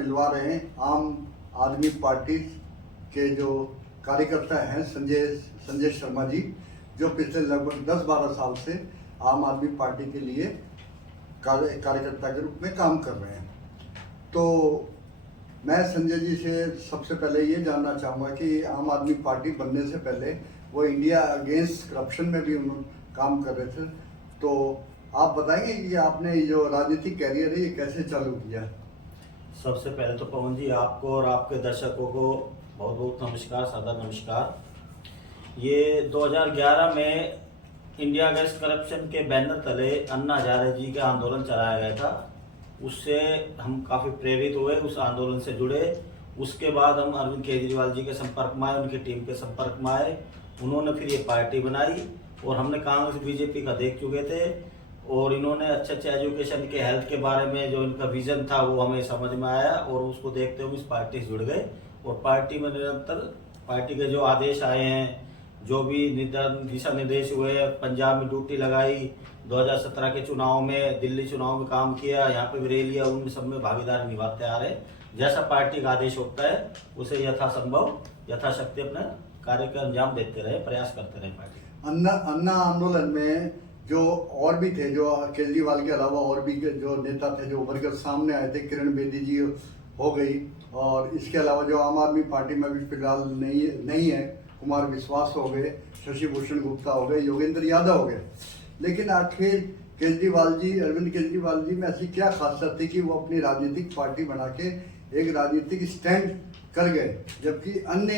मिलवा रहे हैं आम आदमी पार्टी के जो कार्यकर्ता हैं संजय शर्मा जी, जो पिछले लगभग 10-12 साल से आम आदमी पार्टी के लिए कार्यकर्ता के रूप में काम कर रहे हैं। तो मैं संजय जी से सबसे पहले ये जानना चाहूँगा कि आम आदमी पार्टी बनने से पहले वो इंडिया अगेंस्ट करप्शन में भी उन्होंने काम कर रहे थे। तो आप बताएंगे कि आपने जो राजनीतिक कैरियर है ये कैसे चालू किया? सबसे पहले तो पवन जी, आपको और आपके दर्शकों को बहुत बहुत नमस्कार, सादर नमस्कार। ये 2011 में इंडिया अगेंस्ट करप्शन के बैनर तले अन्ना हजारे जी का आंदोलन चलाया गया था। उससे हम काफ़ी प्रेरित हुए, उस आंदोलन से जुड़े। उसके बाद हम अरविंद केजरीवाल जी के संपर्क में आए, उनकी टीम के संपर्क में आए। उन्होंने फिर ये पार्टी बनाई और हमने कांग्रेस बीजेपी का देख चुके थे और इन्होंने अच्छे एजुकेशन के, हेल्थ के बारे में जो इनका विजन था वो हमें समझ में आया और उसको देखते हुए इस पार्टी से जुड़ गए। और पार्टी में निरंतर पार्टी के जो आदेश आए हैं, जो भी दिशा निर्देश हुए, पंजाब में ड्यूटी लगाई, 2017 के चुनाव में, दिल्ली चुनाव में काम किया, यहाँ पे भी रैलियां, उनमें सब में भागीदारी निभाते आ रहे। जैसा पार्टी का आदेश होता है उसे यथासंभव यथाशक्ति अपने कार्य का अंजाम देते रहे, प्रयास करते रहे पार्टी। अन्ना आंदोलन में जो और भी थे, जो केजरीवाल के अलावा और भी जो नेता थे जो उभर कर सामने आए थे, किरण बेदी जी हो गई, और इसके अलावा जो आम आदमी पार्टी में भी फिलहाल नहीं है, कुमार विश्वास हो गए, शशि भूषण गुप्ता हो गए, योगेंद्र यादव हो गए। लेकिन आखिर अरविंद केजरीवाल जी में ऐसी क्या खासियत थी कि वो अपनी राजनीतिक पार्टी बना के एक राजनीतिक स्टैंड कर गए, जबकि अन्य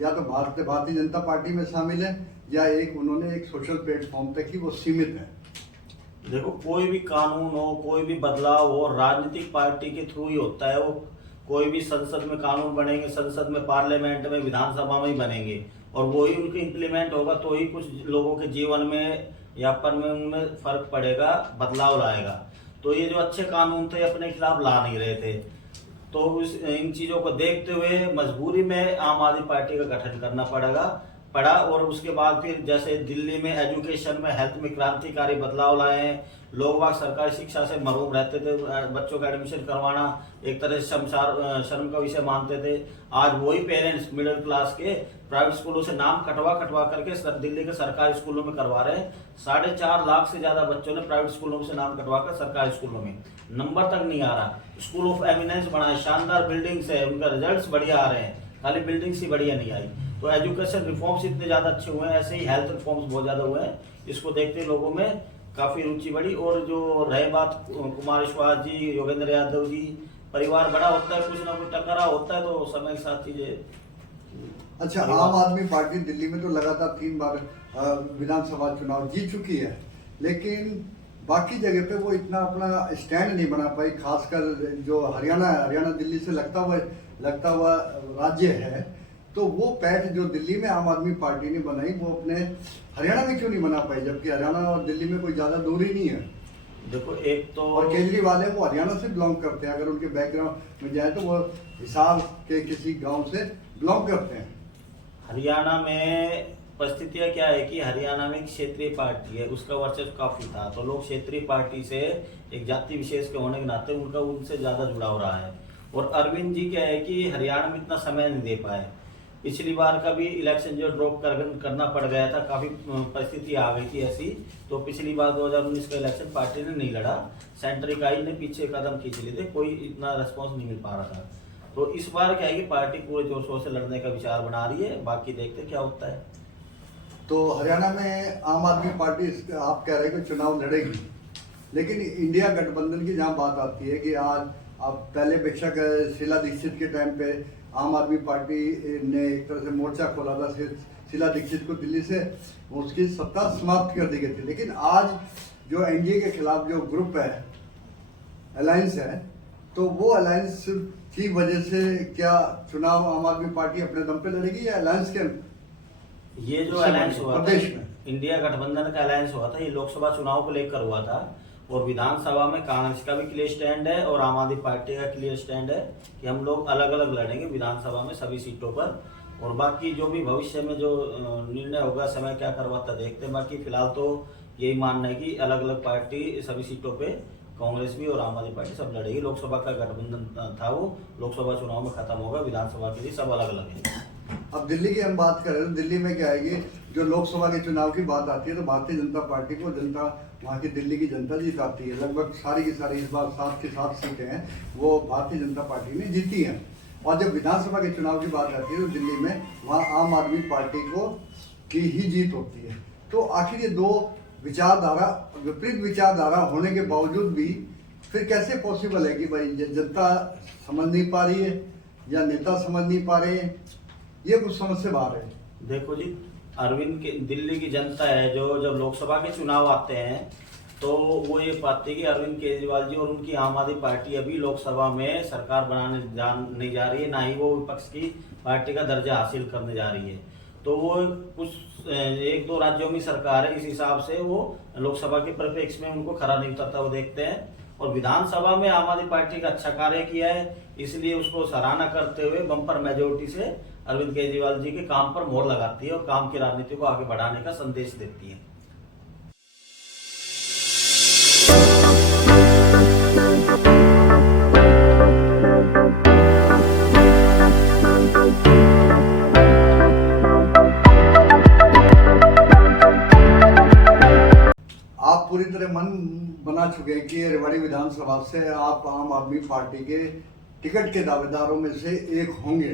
या तो भारतीय जनता पार्टी में शामिल है या उन्होंने एक सोशल प्लेटफॉर्म तक ही वो सीमित है? देखो, कोई भी कानून हो, कोई भी बदलाव हो, राजनीतिक पार्टी के थ्रू ही होता है। वो कोई भी संसद में कानून बनेंगे, संसद में, पार्लियामेंट में, विधानसभा में ही बनेंगे और वही उनके इम्प्लीमेंट होगा तो ही कुछ लोगों के जीवन में, यापन में, उनमें फर्क पड़ेगा, बदलाव लाएगा। तो ये जो अच्छे कानून थे अपने खिलाफ ला नहीं रहे थे, तो इन चीजों को देखते हुए मजबूरी में आम आदमी पार्टी का गठन करना पड़ा। और उसके बाद फिर जैसे दिल्ली में एजुकेशन में, हेल्थ में क्रांतिकारी बदलाव लाए हैं। लोग बाग सरकारी शिक्षा से महरूम रहते थे, बच्चों का एडमिशन करवाना एक तरह से शर्म का विषय मानते थे। आज वही पेरेंट्स मिडिल क्लास के प्राइवेट स्कूलों से नाम कटवा करके दिल्ली के सरकारी स्कूलों में करवा रहे हैं। 4.5 लाख से ज्यादा बच्चों ने प्राइवेट स्कूलों से नाम कटवा कर सरकारी स्कूलों में, नंबर तक नहीं आ रहा। स्कूल ऑफ एमिनेंस बनाए, शानदार बिल्डिंग्स है, उनका रिजल्ट्स बढ़िया आ रहे हैं, खाली बिल्डिंग्स ही बढ़िया नहीं आई। तो एजुकेशन रिफॉर्म्स इतने ज्यादा अच्छे हुए हैं, ऐसे ही हेल्थ रिफॉर्म्स बहुत ज्यादा हुए हैं। इसको देखते लोगों में काफी रुचि बढ़ी। और जो रहे बात कुमार विश्वास जी, योगेंद्र यादव जी, परिवार बड़ा होता है, कुछ ना कुछ टकरा होता है तो समय के साथ चीजें। अच्छा, आम आदमी पार्टी दिल्ली में तो लगातार 3 बार विधानसभा चुनाव जीत चुकी है, लेकिन बाकी जगह पे वो इतना अपना स्टैंड नहीं बना पाई। खासकर जो हरियाणा दिल्ली से लगता हुआ राज्य है, तो वो पैठ जो दिल्ली में आम आदमी पार्टी ने बनाई वो अपने हरियाणा में क्यों नहीं बना पाई, जबकि हरियाणा और दिल्ली में कोई ज्यादा दूरी नहीं है? देखो, एक तो और केजरीवाल है वो हरियाणा से बिलोंग करते हैं, अगर उनके बैकग्राउंड में जाए तो वो हिसार के किसी गांव से बिलोंग करते हैं। हरियाणा में परिस्थितियां क्या है कि हरियाणा में एक क्षेत्रीय पार्टी है, उसका वर्चस्व काफी था, तो लोग क्षेत्रीय पार्टी से एक जाति विशेष के होने के नाते उनका उनसे ज्यादा जुड़ाव रहा है। और अरविंद जी क्या है कि हरियाणा में इतना समय नहीं दे पाए। पिछली बार का भी इलेक्शन जो ड्रॉप करना पड़ गया था, काफी परिस्थिति आ गई थी ऐसी, तो पिछली बार 2019 का इलेक्शन पार्टी ने नहीं लड़ा, सेंटर इकाई ने पीछे कदम खींच लिए थे, कोई इतना रिस्पॉन्स नहीं मिल पा रहा था। तो इस बार क्या है कि पार्टी पूरे जोर शोर से लड़ने का विचार बना रही है, बाकी देखते क्या होता है। तो हरियाणा में आम आदमी पार्टी आप कह रहे हैं कि चुनाव लड़ेगी, लेकिन इंडिया गठबंधन की जहाँ बात आती है कि आज अब पहले बेशक शीला दीक्षित के टाइम पे आम आदमी पार्टी ने एक तरह से मोर्चा खोला था, शीला दीक्षित को दिल्ली से उसकी सत्ता समाप्त कर दी गई थी, लेकिन आज जो एनडीए के खिलाफ जो ग्रुप है, अलायंस है, तो वो अलायंस की वजह से क्या चुनाव आम आदमी पार्टी अपने दम पे लड़ेगी या अलायंस के? ये जो अलायंस हुआ था, इंडिया गठबंधन का अलायंस हुआ था, ये लोकसभा चुनाव को लेकर हुआ था। और विधानसभा में कांग्रेस का भी क्लियर स्टैंड है और आम आदमी पार्टी का क्लियर स्टैंड है कि हम लोग अलग अलग लड़ेंगे विधानसभा में सभी सीटों पर। और बाकी जो भी भविष्य में जो निर्णय होगा, समय क्या करवाता देखते हैं। बाकी फिलहाल तो यही मानना है कि अलग अलग पार्टी सभी सीटों पे कांग्रेस भी और आम आदमी पार्टी सब लड़ेगी। लोकसभा का गठबंधन था वो लोकसभा चुनाव में खत्म होगा, विधानसभा के लिए सब अलग अलग है। अब दिल्ली की हम बात करें तो दिल्ली में क्या आएगी, जो लोकसभा के चुनाव की बात आती है तो भारतीय जनता पार्टी को जनता, वहाँ की दिल्ली की जनता जीताती है। लगभग सारी की सारी इस बार 7 की 7 सीटें हैं वो भारतीय जनता पार्टी ने जीती हैं। और जब विधानसभा के चुनाव की बात आती है तो दिल्ली में वहाँ आम आदमी पार्टी को की ही जीत होती है। तो आखिर ये दो विचारधारा, विपरीत विचारधारा होने के बावजूद भी फिर कैसे पॉसिबल है कि भाई जनता समझ नहीं पा रही है या नेता समझ नहीं पा रहे हैं, ये कुछ समझ से बाहर है। देखो जी, अरविंद के दिल्ली की जनता है जो जब लोकसभा के चुनाव आते हैं तो वो ये पाती है कि अरविंद केजरीवाल जी और उनकी आम आदमी पार्टी अभी लोकसभा में सरकार बनाने नहीं जा रही है, ना ही वो विपक्ष की पार्टी का दर्जा हासिल करने जा रही है। तो वो कुछ 1-2 राज्यों में सरकार है, इस हिसाब से वो लोकसभा के परिप्रेक्ष्य में उनको खरा नहीं उतरता वो देखते हैं। और विधानसभा में आम आदमी पार्टी का अच्छा कार्य किया है, इसलिए उसको सराहना करते हुए बम्पर मेजोरिटी से अरविंद केजरीवाल जी के काम पर मोहर लगाती है और काम की राजनीति को आगे बढ़ाने का संदेश देती है। आप पूरी तरह मन बना चुके हैं कि रेवाड़ी विधानसभा से आप आम आदमी पार्टी के टिकट के दावेदारों में से एक होंगे।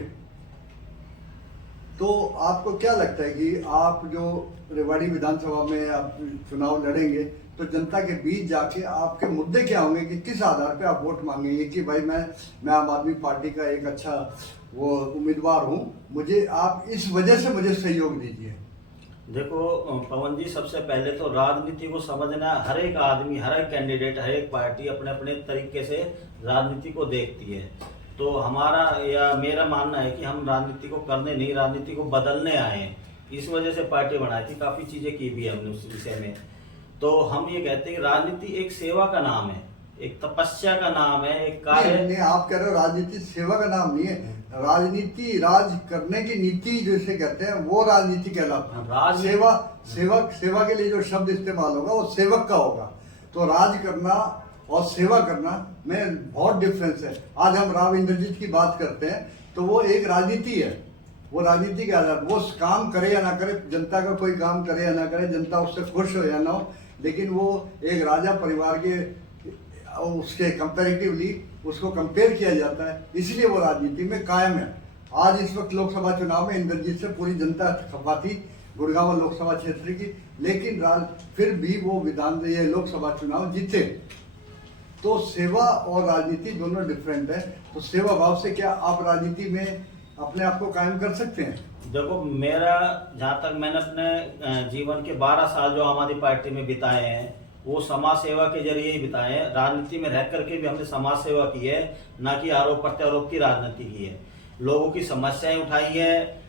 तो आपको क्या लगता है कि आप जो रेवाड़ी विधानसभा में आप चुनाव लड़ेंगे तो जनता के बीच जाके आपके मुद्दे क्या होंगे, कि किस आधार पे आप वोट मांगेंगे कि भाई मैं आम आदमी पार्टी का एक अच्छा वो उम्मीदवार हूँ, मुझे आप इस वजह से मुझे सहयोग दीजिए। देखो पवन जी, सबसे पहले तो राजनीति को समझना, हर एक आदमी, हर एक कैंडिडेट, हर एक पार्टी अपने अपने तरीके से राजनीति को देखती है। तो हमारा या मेरा मानना है कि हम राजनीति को करने नहीं, राजनीति को बदलने आए हैं। इस वजह से पार्टी बनाई थी, काफी चीजें की भी हमने उस विषय में। तो हम ये कहते हैं कि राजनीति एक सेवा का नाम है, एक तपस्या का नाम है, एक कार्य नहीं, आप कह रहे हो राजनीति सेवा का नाम नहीं है। राजनीति राज करने की नीति जैसे कहते हैं वो राजनीति कहलाता है। सेवा के लिए जो शब्द इस्तेमाल होगा वो सेवक का होगा। तो राज करना और सेवा करना में बहुत डिफरेंस है। आज हम राव इंद्रजीत की बात करते हैं तो वो एक राजनीति है, वो राजनीति के आधार, वो काम करे या ना करे, जनता का कोई काम करे या ना करे, जनता उससे खुश हो या ना हो, लेकिन वो एक राजा परिवार के उसके कंपैरेटिवली उसको कंपेयर किया जाता है, इसलिए वो राजनीति में कायम है। आज इस वक्त लोकसभा चुनाव में इंद्रजीत से पूरी जनता खफा थी गुड़गांव लोकसभा क्षेत्र की, लेकिन फिर भी वो ये लोकसभा चुनाव जीते। तो सेवा और राजनीति दोनों डिफरेंट है। तो सेवा भाव से क्या आप राजनीति में अपने आप को कायम कर सकते हैं? देखो, मेरा जहाँ तक मैंने अपने जीवन के 12 साल जो आम आदमी पार्टी में बिताए हैं वो समाज सेवा के जरिए ही बिताए हैं। राजनीति में रह करके भी हमने समाज सेवा की है, ना कि आरोप प्रत्यारोप की राजनीति की है। लोगों की समस्याएं उठाई है,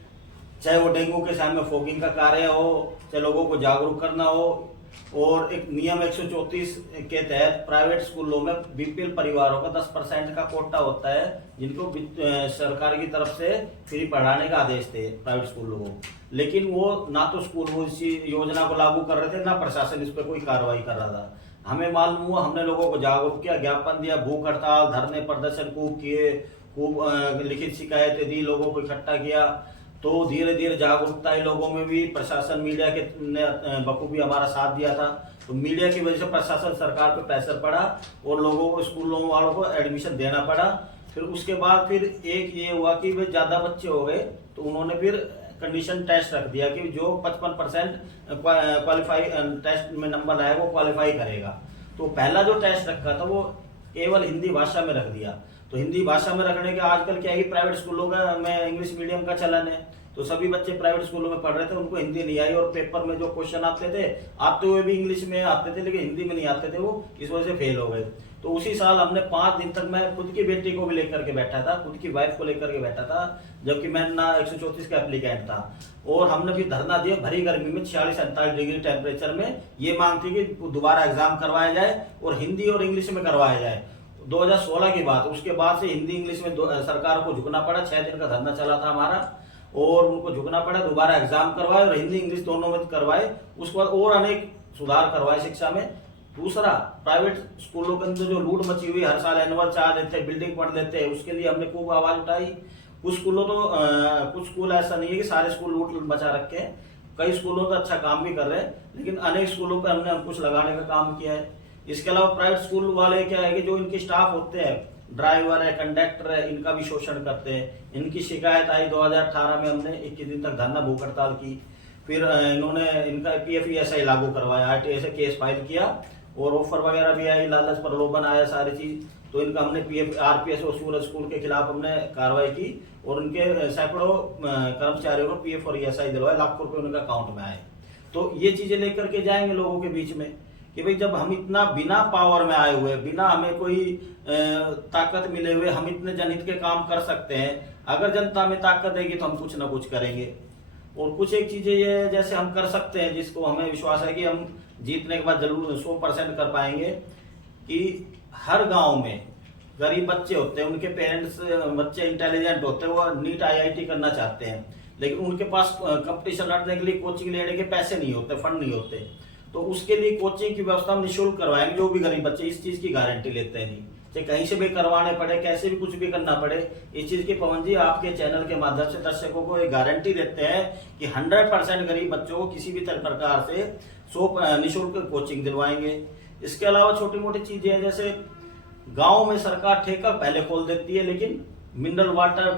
चाहे वो डेंगू के समय में फॉगिंग का कार्य हो, चाहे लोगों को जागरूक करना हो। और एक नियम 134 के तहत प्राइवेट स्कूलों में बीपीएल परिवारों का 10% का कोटा होता है, जिनको सरकार की तरफ से फ्री पढ़ाने का आदेश थे प्राइवेट स्कूलों को। लेकिन वो ना तो स्कूल वो इसी योजना को लागू कर रहे थे, ना प्रशासन इस पर कोई कार्रवाई कर रहा था। हमें मालूम हुआ, हमने लोगों को जागरूक किया, ज्ञापन दिया, भूख हड़ताल, धरने, प्रदर्शन खूब किए, खूब लिखित शिकायतें दी, लोगों को इकट्ठा किया। तो धीरे धीरे जागरूकता है लोगों में भी। प्रशासन, मीडिया के ने बखूबी हमारा साथ दिया था। तो मीडिया की वजह से प्रशासन, सरकार पे प्रेशर पड़ा और लोगों को, स्कूलों वालों को एडमिशन देना पड़ा। फिर उसके बाद फिर एक ये हुआ कि वे ज्यादा बच्चे हो गए तो उन्होंने फिर कंडीशन टेस्ट रख दिया कि जो 55% क्वालिफाई टेस्ट में नंबर आए वो क्वालिफाई करेगा। तो पहला जो टेस्ट रखा था वो केवल हिंदी भाषा में रख दिया। तो हिंदी भाषा में रखने के आजकल क्या है, प्राइवेट स्कूलों में इंग्लिश मीडियम का चलन है, तो सभी बच्चे प्राइवेट स्कूलों में पढ़ रहे थे, उनको हिंदी नहीं आई और पेपर में जो क्वेश्चन आते हुए भी इंग्लिश में आते थे लेकिन हिंदी में नहीं आते थे, वो इस वजह से फेल हो गए। तो उसी साल हमने 5 दिन तक, मैं खुद की बेटी को भी लेकर के बैठा था, खुद की वाइफ को लेकर के बैठा था, जबकि मैं ना 134 का एप्लीकेंट था। और हमने भी धरना दिया भरी गर्मी में, 46-47 डिग्री टेम्परेचर में। ये मांग थी कि दोबारा एग्जाम करवाया जाए और हिंदी और इंग्लिश में करवाया जाए। 2016 की बात, उसके बाद से हिंदी इंग्लिश में सरकार को झुकना पड़ा। 6 दिन का धरना चला था हमारा और उनको झुकना पड़ा, दोबारा एग्जाम करवाए और हिंदी इंग्लिश दोनों में करवाए। उसके बाद और अनेक सुधार करवाए शिक्षा में। दूसरा, प्राइवेट स्कूलों के अंदर जो लूट मची हुई, हर साल एनुअल चार्ज लेते हैं, बिल्डिंग पढ़ लेते हैं, उसके लिए हमने खूब आवाज उठाई। कुछ स्कूलों तो कुछ स्कूल ऐसा नहीं है कि सारे स्कूल लूट मचा रखे हैं, कई स्कूलों तो अच्छा काम भी कर रहे हैं, लेकिन अनेक स्कूलों पे हमने अंकुश लगाने का काम किया है। इसके अलावा प्राइवेट स्कूल वाले क्या है कि जो इनके स्टाफ होते हैं, ड्राइवर है, कंडक्टर है, इनका भी शोषण करते हैं। इनकी शिकायत आई 2018 में, हमने 21 दिन तक धरना भूख हड़ताल की। फिर इन्होंने इनका PF लागू करवाया, RTI से केस फाइल किया और ऑफर वगैरह भी आई, लालच प्रलोभन आया, सारी चीज। तो इनका हमने RPS और सूरज स्कूल के खिलाफ हमने कार्रवाई की और उनके सैकड़ों कर्मचारियों को PF और ESI दिलवाए, लाखों रुपए उनके अकाउंट में आए। तो ये चीजें लेकर के जाएंगे लोगों के बीच में कि भाई जब हम इतना बिना पावर में आए हुए, बिना हमें कोई ताकत मिले हुए हम इतने जनहित के काम कर सकते हैं, अगर जनता में ताकत देगी तो हम कुछ ना कुछ करेंगे। और कुछ एक चीजें ये जैसे हम कर सकते हैं, जिसको हमें विश्वास है कि हम जीतने के बाद जरूर 100% कर पाएंगे, कि हर गांव में गरीब बच्चे होते हैं, उनके पेरेंट्स बच्चे इंटेलिजेंट होते हैं, वो नीट IIT करना चाहते हैं, लेकिन उनके पास कंपटीशन लड़ने के लिए कोचिंग लेने के पैसे नहीं होते, फंड नहीं होते। तो उसके लिए कोचिंग की व्यवस्था हम निःशुल्क करवाएंगे। जो भी गरीब बच्चे, इस चीज की गारंटी लेते हैं, नहीं चाहे कहीं से भी करवाने पड़े, कैसे भी कुछ भी करना पड़े, इस चीज की पवन जी आपके चैनल के माध्यम से दर्शकों को एक गारंटी देते हैं कि 100% गरीब बच्चों को किसी भी प्रकार से निःशुल्क कोचिंग दिलवाएंगे। इसके अलावा छोटी मोटी चीजें हैं, जैसे गांव में सरकार ठेका पहले खोल देती है, लेकिन मिनरल वाटर,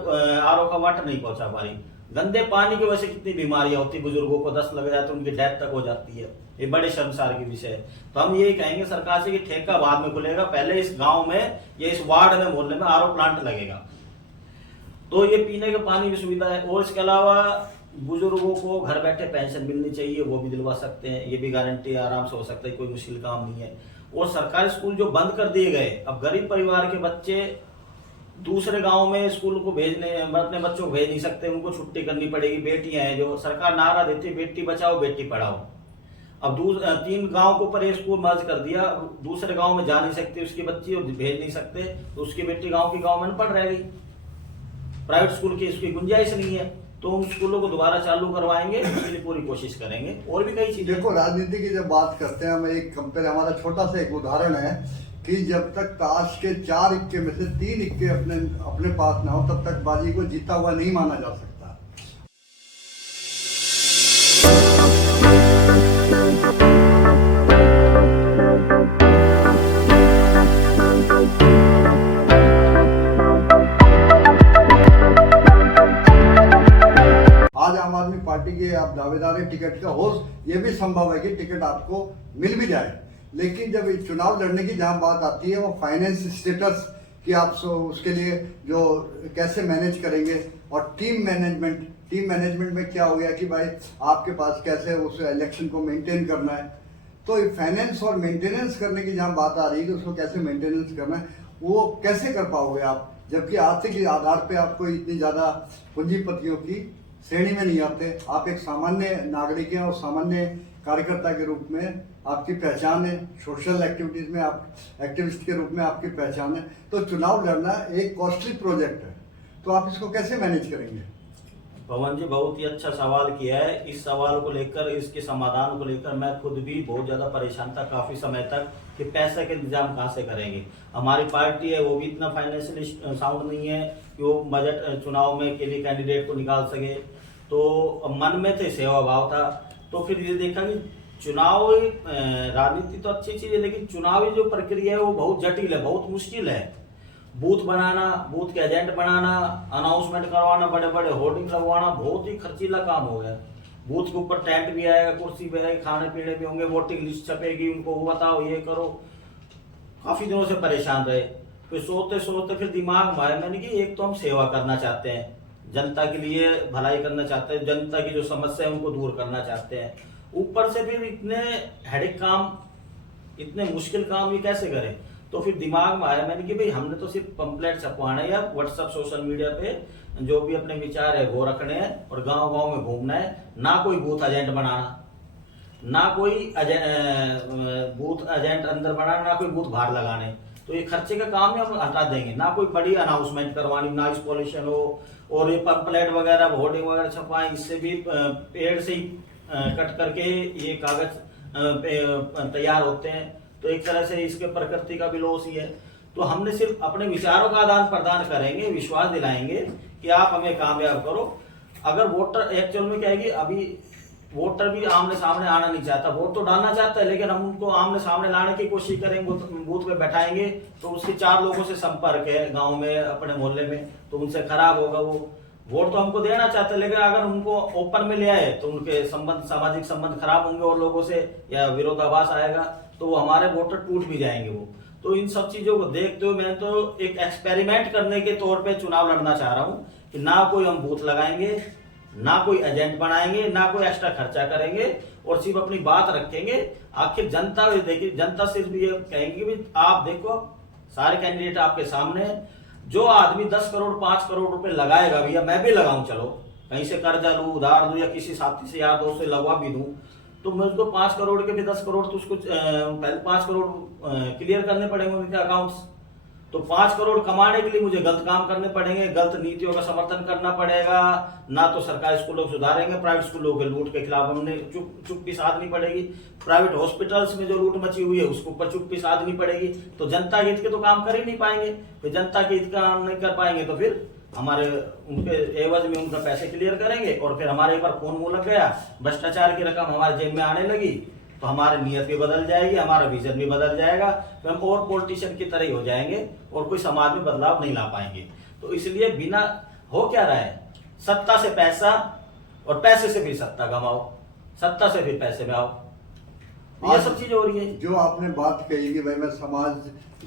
RO का वाटर नहीं पहुंचा पा रही। गंदे पानी की वजह से कितनी बीमारियां होती, बुजुर्गों को 10 लग जाते, उनकी डेथ तक हो जाती है। ये बड़े शर्मसार की विषय है। तो हम यही कहेंगे सरकार से कि ठेका बाद में खुलेगा, पहले इस गांव में या इस वार्ड में, मोहल्ले में RO प्लांट लगेगा, तो ये पीने के पानी की सुविधा है। और इसके अलावा बुजुर्गों को घर बैठे पेंशन मिलनी चाहिए, वो भी दिलवा सकते हैं, ये भी गारंटी आराम से हो सकता है, कोई मुश्किल काम नहीं है। और सरकारी स्कूल जो बंद कर दिए गए, अब गरीब परिवार के बच्चे दूसरे गांव में स्कूल को भेजने, अपने बच्चों को भेज नहीं सकते, उनको छुट्टी करनी पड़ेगी। बेटियां हैं, जो सरकार नारा देती है बेटी बचाओ बेटी पढ़ाओ, अब 3 गांव के ऊपर एक स्कूल मर्ज कर दिया, दूसरे गांव में जा नहीं सकती उसकी बच्ची, भेज नहीं सकते, तो उसकी बेटी गांव की गांव में पढ़ रह गई। प्राइवेट स्कूल की इसकी गुंजाइश नहीं है, तो उन स्कूलों को दोबारा चालू करवाएंगे, उसके लिए पूरी कोशिश करेंगे। और भी कई चीजें। देखो, राजनीति की जब बात करते हैं, हम एक कंपेयर, हमारा छोटा सा एक उदाहरण है कि जब तक ताश के 4 इक्के में से 3 इक्के अपने पास ना हो, तब तक बाजी को जीता हुआ नहीं माना जा सकता। आज आम आदमी पार्टी के आप दावेदार हैं टिकट का, हो ये भी संभव है कि टिकट आपको मिल भी जाए, लेकिन जब चुनाव लड़ने की जहां बात आती है, वो फाइनेंस स्टेटस कि आप उसके लिए जो कैसे मैनेज करेंगे, और टीम मैनेजमेंट में क्या हो गया कि भाई आपके पास कैसे उस इलेक्शन को मेंटेन करना है। तो फाइनेंस और मेंटेनेंस करने की जहां बात आ रही है कि उसको कैसे मेंटेनेंस करना है, वो कैसे कर पाओगे आप, जबकि आर्थिक आधार पे आपको इतनी ज्यादा पूंजीपतियों की श्रेणी में नहीं आते। आप एक सामान्य नागरिक हैं और सामान्य कार्यकर्ता के रूप में आपकी पहचान है, सोशल एक्टिविटीज में आप एक्टिविस्ट के रूप में आपकी पहचान है। तो चुनाव लड़ना एक कॉस्टली प्रोजेक्ट है, तो आप इसको कैसे मैनेज करेंगे? पवन जी बहुत ही अच्छा सवाल किया है। इस सवाल को लेकर, इसके समाधान को लेकर मैं खुद भी बहुत ज्यादा परेशान था काफी समय तक कि पैसे के इंतजाम कहाँ से करेंगे। हमारी पार्टी है वो भी इतना फाइनेंशियली साउंड नहीं है कि वो बजट चुनाव में के लिए कैंडिडेट को निकाल सके, तो मन में थे सेवा भाव था। तो फिर ये देखा कि चुनाव राजनीति तो अच्छी चीज है, लेकिन चुनावी जो प्रक्रिया है वो बहुत जटिल है, बहुत मुश्किल है। बूथ बनाना, बूथ के एजेंट बनाना, अनाउंसमेंट करवाना, बड़े बड़े होर्डिंग लगवाना, बहुत ही खर्चीला काम हो गया। बूथ के ऊपर टेंट भी आएगा, कुर्सी भी आएगी, खाने पीने भी होंगे, वोटिंग लिस्ट छपेगी, उनको बताओ ये करो। काफी दिनों से परेशान रहे। फिर सोचते सोचते फिर दिमाग में आया मैंने कि एक तो हम सेवा करना चाहते हैं, जनता के लिए भलाई करना चाहते हैं, जनता की जो समस्या है उनको दूर करना चाहते हैं, ऊपर से फिर इतने हेडेक काम, इतने मुश्किल काम ये कैसे करें। तो फिर दिमाग में आया मैंने कि भाई हमने तो सिर्फ पंपलेट छपवाना है या व्हाट्सएप सोशल मीडिया पे जो भी अपने विचार है वो रखने हैं और गांव गांव में घूमना है, ना कोई बूथ एजेंट बनाना, ना कोई बूथ एजेंट अंदर बनाना, ना कोई बूथ बाहर लगाने। तो ये खर्चे का काम ही हम हटा देंगे, ना कोई बड़ी अनाउंसमेंट करवानी, ना इस पॉल्यूशन हो, और ये पंपलेट वगैरह होर्डिंग वगैरह छपवाएं, इससे भी पेड़ से ही कट करके ये कागज तैयार होते हैं। तो एक तरह से इसके प्रकृति का भी लॉस ही है। तो हमने सिर्फ अपने विचारों का आदान प्रदान करेंगे, विश्वास दिलाएंगे कि आप हमें कामयाब करो। अगर वोटर एक्चुअल में क्या है कि अभी वोटर भी आमने सामने आना नहीं चाहता, वोट तो डालना चाहता है, लेकिन हम उनको आमने सामने लाने की कोशिश करेंगे, बूथ में बैठाएंगे तो उसके 4 लोगों से संपर्क है गांव में, अपने मोहल्ले में, तो उनसे खराब होगा। वो वोट तो हमको देना चाहते हैं, लेकिन अगर उनको ओपन में ले आए तो उनके संबंध, सामाजिक संबंध खराब होंगे और लोगों से, या विरोधाभास आएगा तो वो हमारे वोटर टूट भी जाएंगे वो। तो इन सब चीजों को देखते हुए मैं तो एक एक्सपेरिमेंट करने के तौर पे चुनाव लड़ना चाह रहा हूँ कि ना कोई हम बूथ लगाएंगे, ना कोई एजेंट बनाएंगे, ना कोई एक्स्ट्रा खर्चा करेंगे, और सिर्फ अपनी बात रखेंगे। आखिर जनता भी देखिए, जनता सिर्फ ये कहेंगी भी आप देखो सारे कैंडिडेट आपके सामने हैं, जो आदमी 10 करोड़ 5 करोड़ रुपए लगाएगा, भैया मैं भी लगाऊं, चलो कहीं से कर्जा लूं, उधार दूं, या किसी साथी से यार दोस्त से लगवा भी दूं, तो मैं उसको 5 करोड़ के भी 10 करोड़ तो उसको पहले 5 करोड़ क्लियर करने पड़ेंगे उनके अकाउंट्स। तो 5 करोड़ कमाने के लिए मुझे गलत काम करने पड़ेंगे, गलत नीतियों का समर्थन करना पड़ेगा, ना तो सरकारी स्कूलों को सुधारेंगे, प्राइवेट स्कूलों के लूट के खिलाफ हमने चुप्पी साधनी पड़ेगी, प्राइवेट हॉस्पिटल्स में जो लूट मची हुई है उसके ऊपर चुप्पी साधनी पड़ेगी। तो जनता के हित के तो काम कर ही नहीं पाएंगे, फिर जनता के हित का काम नहीं कर पाएंगे तो फिर हमारे उनके एवज में उनका पैसे क्लियर करेंगे, और फिर हमारे एक बार खून मुंह लग गया, भ्रष्टाचार की रकम हमारे जेब में आने लगी, तो हमारी नीयत भी बदल जाएगी, हमारा विजन भी बदल जाएगा, तो हम और पॉलिटिशियन की तरह ही हो जाएंगे और कोई समाज में बदलाव नहीं ला पाएंगे। तो इसलिए बिना हो क्या रहा है, सत्ता से पैसा और पैसे से फिर सत्ता कमाओ, सत्ता से फिर पैसे में आओ, ये सब चीजें हो रही है। जो आपने बात कही कि भाई मैं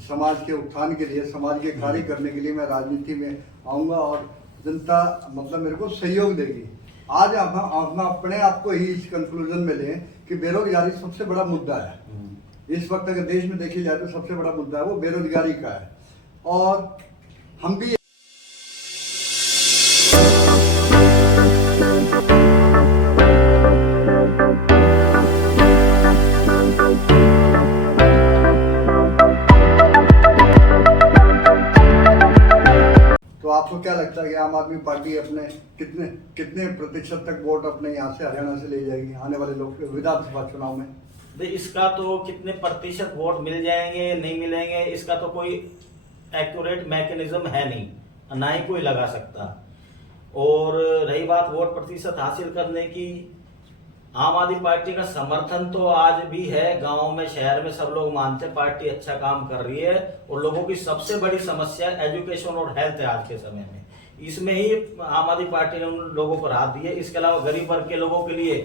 समाज के उत्थान के लिए, समाज के कार्य करने के लिए मैं राजनीति में आऊंगा और जनता मतलब मेरे को सहयोग देगी। आज हम अपने आप को ही इस कंक्लूजन में लें कि बेरोजगारी सबसे बड़ा मुद्दा है। इस वक्त अगर देश में देखी जाए तो सबसे बड़ा मुद्दा है वो बेरोजगारी का है, और हम भी तो आपको क्या लगता है कि आम आदमी पार्टी अपने कितने प्रतिशत तक वोट अपने यहाँ से हरियाणा से ले जाएगी आने वाले लोग विधानसभा चुनाव में? इसका तो कितने प्रतिशत वोट मिल जाएंगे नहीं मिलेंगे इसका तो कोई एक्यूरेट मैकेनिज्म है नहीं, ना ही कोई लगा सकता। और रही बात वोट प्रतिशत हासिल करने की, आम आदमी पार्टी का समर्थन तो आज भी है, गांव में शहर में सब लोग मानते हैं पार्टी अच्छा काम कर रही है, और लोगों की सबसे बड़ी समस्या एजुकेशन और हेल्थ है आज के समय में। इसमें ही आम आदमी पार्टी ने उन लोगों को राहत दी है। इसके अलावा गरीब वर्ग के लोगों के लिए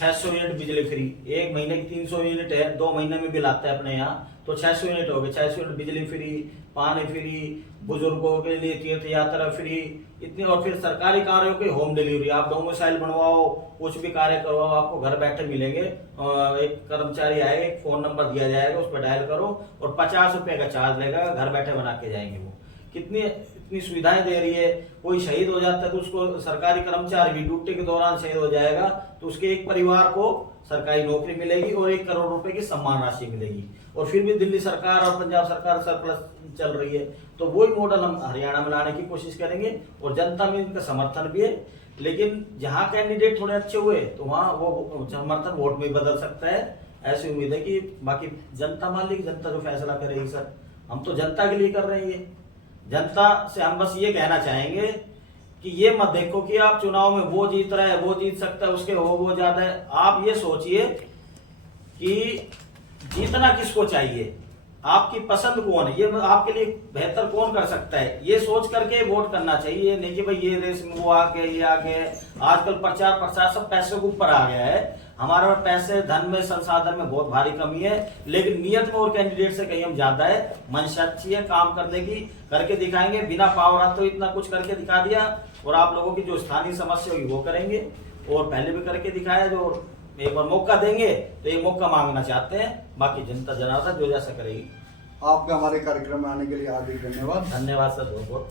600 यूनिट बिजली फ्री, एक महीने की 300 यूनिट है, 2 महीने में बिल आता है अपने यहाँ, तो 600 यूनिट हो गए, 600 यूनिट बिजली फ्री, पानी फ्री, बुजुर्गों के लिए तीर्थ यात्रा फ्री, इतनी। और फिर सरकारी कार्यों की होम डिलीवरी, आप डोमिसाइल बनवाओ, कुछ भी कार्य करवाओ, आपको घर बैठे मिलेंगे। एक कर्मचारी आएगा, एक फोन नंबर दिया जाएगा, उस पर डायल करो और 50 रुपए का चार्ज लेगा, घर बैठे बना के जाएंगे। वो इतनी सुविधाएं दे रही है। कोई शहीद हो जाता है तो उसको, सरकारी कर्मचारी भी ड्यूटी के दौरान शहीद हो जाएगा तो उसके एक परिवार को सरकारी नौकरी मिलेगी और 1 करोड़ रुपए की सम्मान राशि मिलेगी। और फिर भी दिल्ली सरकार और पंजाब सरकार सरप्लस चल रही है, तो वही मॉडल हम हरियाणा में लाने की कोशिश करेंगे, और जनता में इनका समर्थन भी है। लेकिन जहां कैंडिडेट थोड़े अच्छे हुए तो वहां वो समर्थन वोट में बदल सकता है, ऐसी उम्मीद है कि बाकी जनता मान ली, जनता जो फैसला करेगी। सर हम तो जनता के लिए कर रहे हैं, जनता से हम बस ये कहना चाहेंगे कि ये मत देखो कि आप चुनाव में वो जीत रहा है, वो जीत सकता है, उसके वो ज्यादा है। आप ये सोचिए कि जीतना किसको चाहिए, आपकी पसंद कौन है, ये आपके लिए बेहतर कौन कर सकता है, ये सोच करके वोट करना चाहिए। नहीं कि भाई ये रेस में वो आ गए, ये आ गए। आजकल प्रचार प्रसार सब पैसे के ऊपर आ गया है। हमारे पैसे, धन में, संसाधन में बहुत भारी कमी है, लेकिन नियत में और कैंडिडेट से कहीं हम ज्यादा है। मंशा अच्छी है काम करने की, करके दिखाएंगे। बिना पावर हाथ तो इतना कुछ करके दिखा दिया, और आप लोगों की जो स्थानीय समस्या होगी वो करेंगे, और पहले भी करके दिखाया। जो एक बार मौका देंगे तो ये मौका मांगना चाहते हैं, बाकी जनता जनार्दन जो जैसा करेगी। आपका हमारे कार्यक्रम में आने के लिए हार्दिक धन्यवाद। धन्यवाद सर, बहुत बहुत।